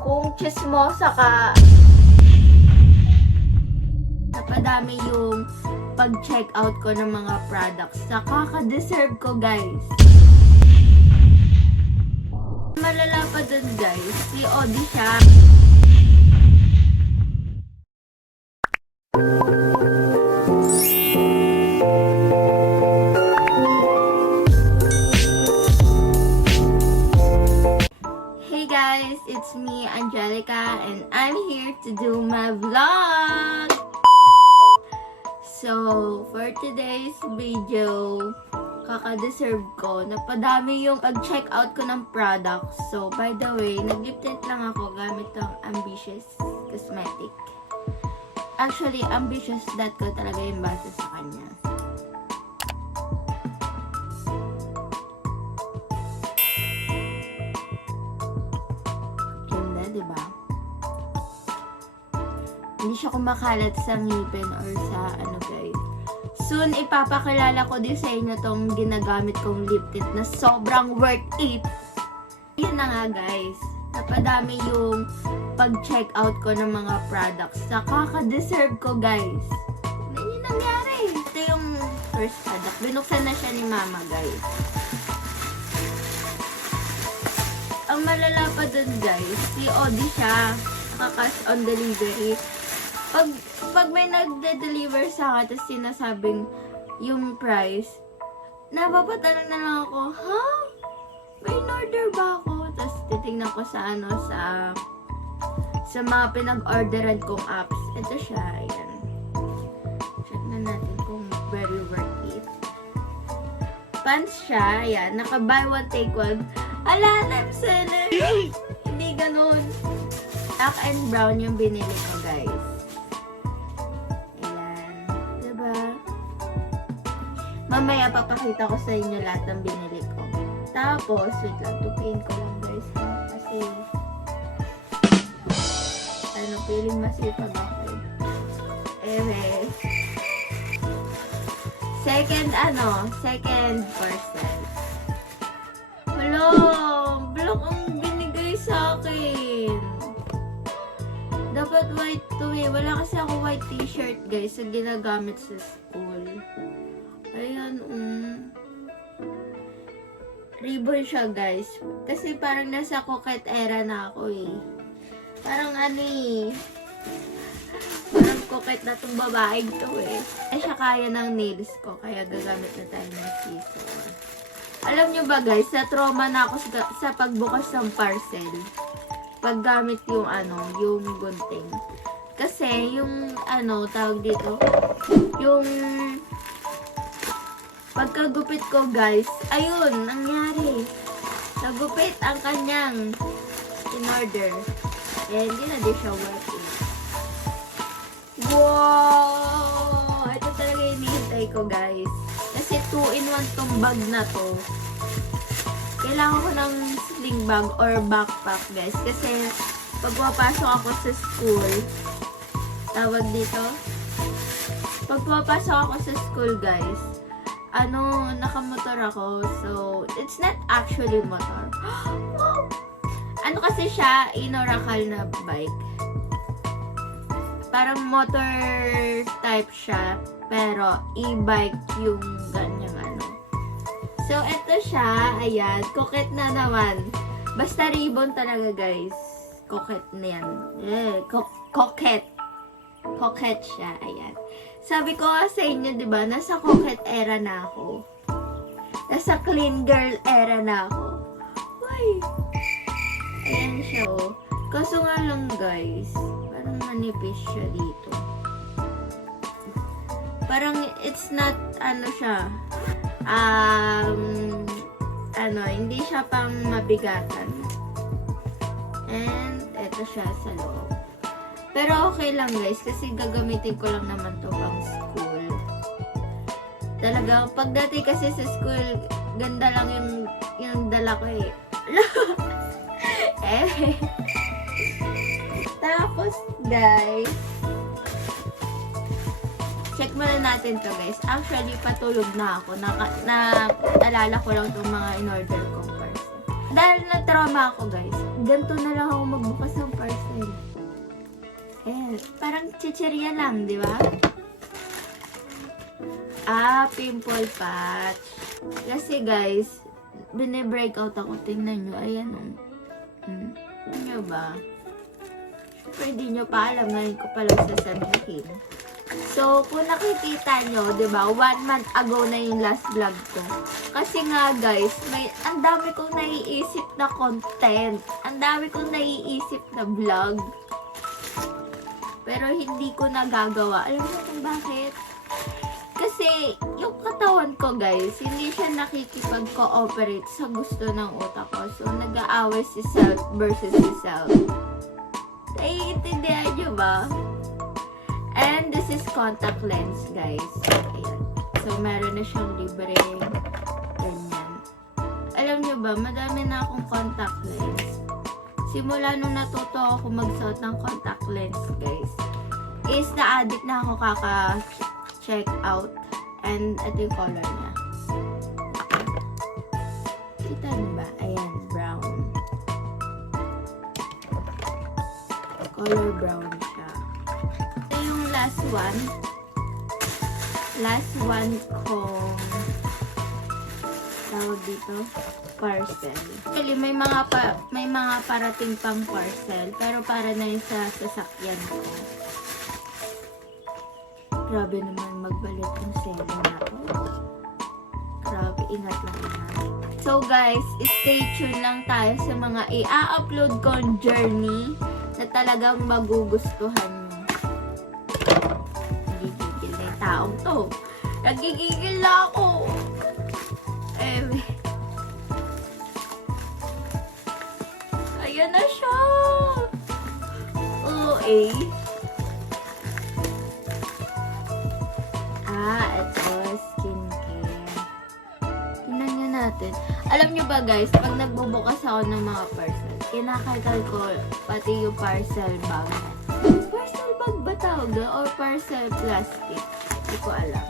kung chismosa ka, napadami yung pag-check out ko ng mga products. Nakaka-deserve ko, guys. Malala pa dun, guys. Si Odi siya. Hey guys, it's me, Angelica, and I'm here to do my vlog! So, for today's video, kaka-deserve ko. Napadami yung pag-check out ko ng products. So, by the way, nag-lip tint lang ako gamit tong Ambitious Cosmetic. Actually, Ambitious.co talaga yung base sa kanya. Ganda, diba? Hindi siya kumakalat sa ngipin or sa ano guys. Soon, ipapakilala ko din sa inyo tong ginagamit kong lip tint na sobrang worth it. Yun na nga guys. Napadami yung pag-check out ko ng mga products. Nakaka-deserve ko guys. Ano yung nangyari? Ito yung first product. Binuksan na siya ni mama guys. Ang malala pa dun guys, si Odi siya. Naka-cash on delivery. Pag may nagde-deliver sa akin, tapos sinasabing yung price, napapatanong na lang ako, ha? May in-order ba ako? Tapos titingnan ko sa sa mga pinag-orderan kong apps. Ito siya, ayan. Check na natin kung very worth it. Pants siya, ayan. Naka-buy one, take one. Ala, I'm seller! Hindi ganun. Black and brown yung binili ko, guys. Mamaya papakita ko sa inyo lahat ng binili ko. Tapos, wait lang, tupiin ko lang guys. Kasi, feeling masipag ako. Second parcel. Hello! Block ang binigay sa akin. Dapat white to eh. Wala kasi ako white t-shirt guys na ginagamit sa school. Ayan, ribbon siya, guys. Kasi parang nasa coquette era na ako, eh. Parang parang coquette na itong babaeng to, eh. Siya kaya ng nails ko, kaya gagamit na tayo ng scissor. Alam nyo ba, guys, na-trauma na ako sa pagbukas ng parcel. Paggamit yung, yung gunting. Kasi, yung, tawag dito, yung pagkagupit ko guys, ayun, nangyari. Nagupit ang kanyang in-order. Eh, hindi na din siya worth it. Wow! Ito talaga yung hinihintay ko guys. Kasi 2-in-1 tong bag na to. Kailangan ko ng sling bag or backpack guys. Kasi pag pumapasok ako sa school, tawag dito, pag pumapasok ako sa school guys, nakamotor ako. So, it's not actually motor. Wow! Kasi siya, Inorakal na bike. Parang motor type siya, pero e-bike yung ganyang So, ito siya, ayan, coquette na naman. Basta ribbon talaga, guys. Coquette na yan. Coquette. Coquette siya, ayan. Sabi ko sa inyo, di ba, nasa coquette era na ako. Nasa clean girl era na ako. Uy! Ayan siya, oh. Kaso nga lang, guys, parang manipis siya dito. Parang it's not, siya, hindi siya pang mabigatan. And, eto siya sa loob. Pero okay lang guys, kasi gagamitin ko lang naman to pang school. Talaga, pagdating kasi sa school, ganda lang yung dala ko eh. Tapos guys, check muna natin to guys. Actually, patulog na ako. Naalala ko lang itong mga in-order kong parcel. Dahil na-trauma ako guys, ganito na lang ako magbukas ng chichirya lang, di ba? Pimple patch. Kasi guys, bine-breakout ako. Tingnan nyo. Ayan o. Nyo ba? Siyempre, hindi nyo pa alam. Ngayon ko palang sasabihin. So, kung nakikita nyo, diba, 1 month ago na yung last vlog ko. Kasi nga guys, ang dami kong naiisip na content. Ang dami kong naiisip na vlog. Pero hindi ko nagagawa. Alam mo kung bakit? Kasi, yung katawan ko guys, hindi siya nakikipag-cooperate sa gusto ng utak ko. So, nag-aaway si self versus si self. Naiintindihan nyo ba? And this is contact lens, guys. Ayan. So, meron na siyang libre. Ganyan. Alam nyo ba, madami na akong contact lens. Simula nung natuto ako magsuot ng contact lens, guys, is na-addict na ako kaka-check out. And ito yung color niya. Kita nyo ba? Ayan, brown. Color brown siya. Ito yung last one. Last one kong tawag dito, parcel. Actually, may mga parating pang parcel, pero para na yun sa sasakyan ko. Grabe naman magbalik yung sale na to. Grabe, ingat lang ingat. So guys, stay tuned lang tayo sa mga i-upload kong journey na talagang magugustuhan nyo. Nagigigil na yung taong to. Nagigigil na ako. Ayan na siya. Ito, skincare. Tingnan nyo natin. Alam nyo ba guys, pag nagbubukas ako ng mga parcel, kinakaital ko pati yung parcel bag. Parcel bag ba tawag doon? Or parcel plastic? Hindi ko alam.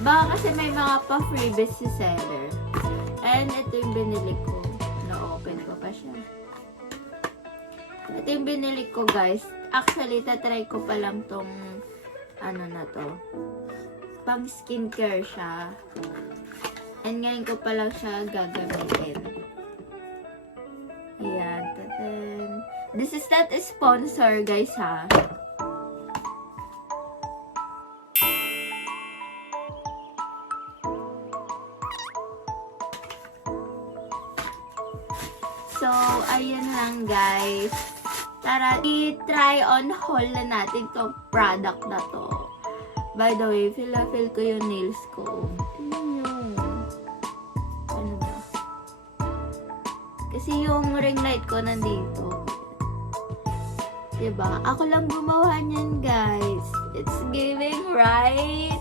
Baka kasi may mga pa-freebies si seller. And ito yung binili ko. Na-open ko pa siya. Ito yung binili ko guys. Actually, tatry ko pa lang tong ano na to. Pang skincare siya. And ngayon ko pa lang siya gagamitin. Ayan. Tadan. This is not a sponsor guys ha. So, ayun lang guys. Tara, i-try on haul na natin tong product na to. By the way, feel ko yung nails ko. Tingnan nyo. Ano ba? Kasi yung ring light ko nandito. Diba? Ako lang gumawa niyan, guys. It's giving, right?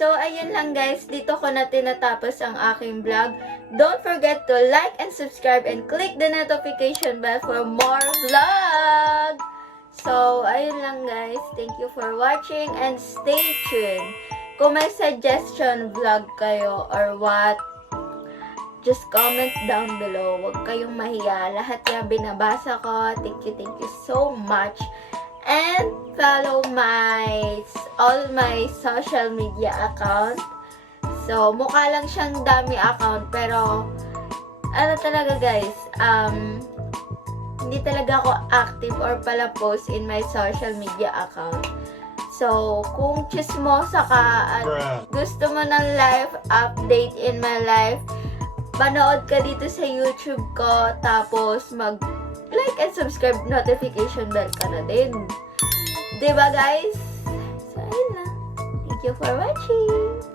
So, ayun lang guys. Dito ko na tinatapos ang aking vlog. Don't forget to like and subscribe and click the notification bell for more vlog. So, ayun lang guys. Thank you for watching and stay tuned. Kung may suggestion vlog kayo or what, just comment down below. Huwag kayong mahiya. Lahat yan binabasa ko. Thank you so much. And follow all my social media account. So, mukha lang siyang dami account. Pero, ano talaga guys, hindi talaga ako active or pala post in my social media account. So, kung chismosa ka at gusto mo ng live update in my life, manood ka dito sa YouTube ko, tapos mag-like and subscribe, notification bell ka na din. Diba guys? So, ayun lang. Thank you for watching!